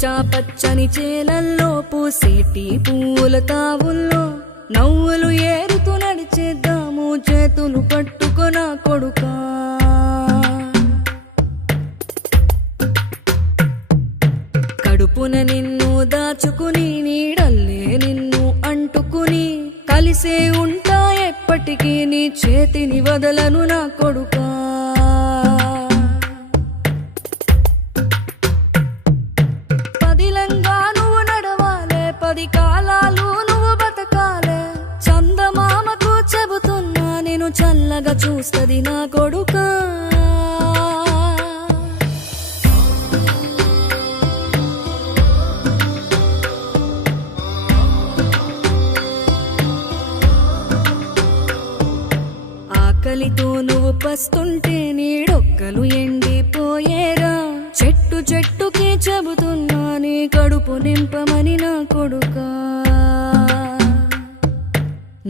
పచ్చా పచ్చని చేలల్లో పూసేటి పూల తావుల్లో నవ్వులు ఏరుతూ నడిచేద్దాము చేతులు పట్టుకొన కొడుకా. కడుపున నిన్ను దాచుకుని నీడల్లే నిన్ను అంటుకుని కలిసే ఉంటా ఎప్పటికీ నీ చేతిని వదలను నా కొడుకా. పదిలంగా నువ్వు నడవాలే, 10 కాలాలు నువ్వు బతకాలే. చందమామకు చెబుతున్నా నేను చల్లగా చూస్తది నా కొడుకా. ఆకలితో నువ్వు పస్తుంటే నీడొక్కలు ఎండిపోయేరా. చెట్టు చెట్టుకి చెబుతున్నా నీ కడుపు నింపమని నా కొడుకా.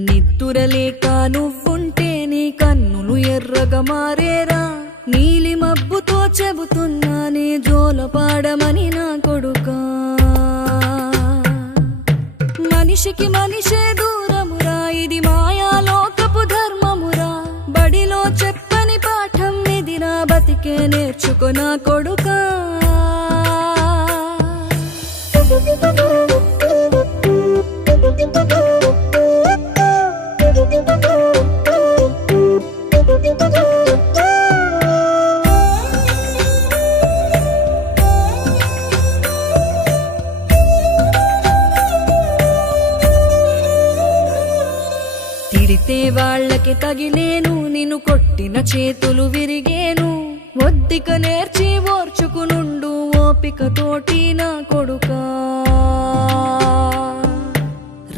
నిద్దురలేక నువ్వుంటే నీ కన్నులు ఎర్రగా మారేరా. నీలి మబ్బుతో చెబుతున్నా నీ జోల పాడమని నా కొడుకా. మనిషికి మనిషే దూరమురా, ఇది మాయాలోకపు ధర్మమురా. బడిలో చెప్పని పాఠం ఇది, నా బతికే నేర్చుకో నా కొడుకా. తిడితే వాళ్ళకి తగిలేను, నిన్ను కొట్టిన చేతులు విరిగేను. ఒద్దిక నేర్చి ఓర్చుకునుండు ఓపిక తోటి నా కొడుకా.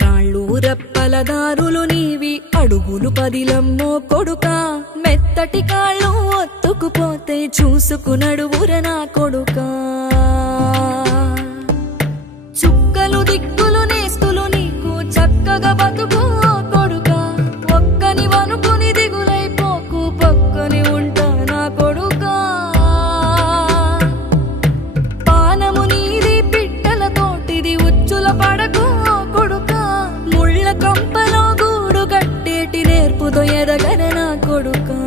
రాళ్ళు రప్పల దారులు నీవి, అడుగులు 10 లమ్మో కొడుకా. మెత్తటి కాళ్ళు ఒత్తుకుపోతే చూసుకునడువుర నా కొడుకా. చుక్కలు దిక్కులు నేస్తులు నీకు చక్కగా బతుకు కొడుకా. ఒక్కని వనుకుని దిగులైపోకు, పక్కని ఉంటా నా కొడుకా. పానము నీది పిట్టల తోటిది, ఉచ్చుల పడకు కొడుకా. ముళ్ళ కంపలో గూడు కట్టేటి నేర్పుతో ఎదగన నా కొడుకా.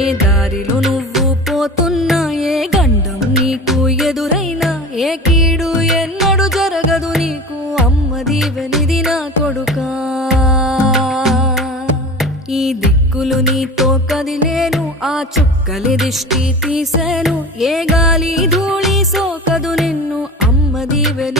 ఏ దారిలో నువ్వు పోతున్నా, ఏ గండం నీకు ఎదురైనా, ఏ కీడు ఎన్నడు జరగదు నీకు అమ్మ దీవెనిది నా కొడుకా. ఈ దిక్కులు నీతో కదిలేను, ఆ చుక్కలి దిష్టి తీసాను. ఏ గాలి ధూళి సోకదు నిన్ను అమ్మ దీవెని